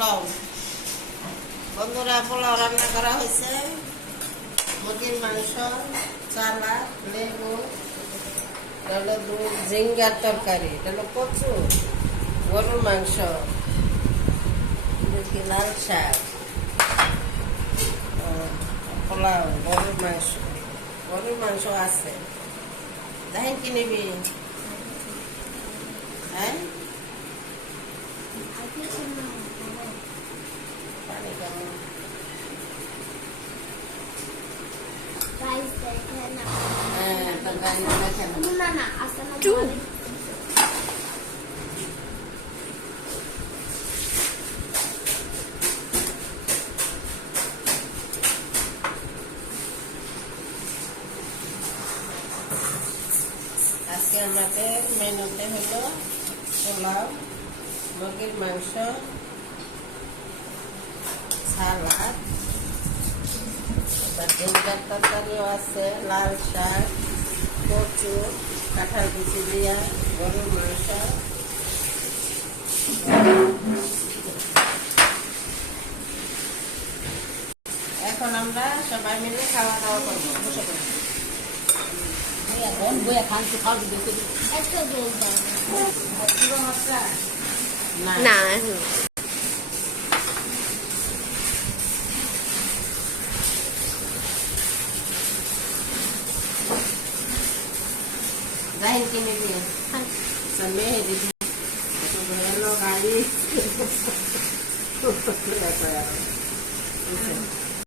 পোলাও। বন্ধুরা, পোলাও রান্না করা হয়েছে, মুরগির মাংস, সালাদ, লেবু, হলো দুধ, ঝিঙ্গার তরকারি, হলো কচু, গরুর মাংস, লাল শাক, পোলাও, গরুর মাংস আছে। দেখেন কি নিবি? হ্যাঁ, পানি কেমন? হ্যাঁ, তো গাড়ি দেখেন। আজকে আমাদের মেনুতে হলো পোলাও, মুরগির মাংস, সালাদ, ঝিঙ্গার তরকারিও আছে, লাল শাক, কচু, কাঁঠাল বিচি দিয়া, গরুর মাংস। এখন আমরা সবাই মিলে খাওয়া দাওয়া করবো। বসে পড়ি। না, Dahil kinili. Sabi, hindi. Sobrang galing.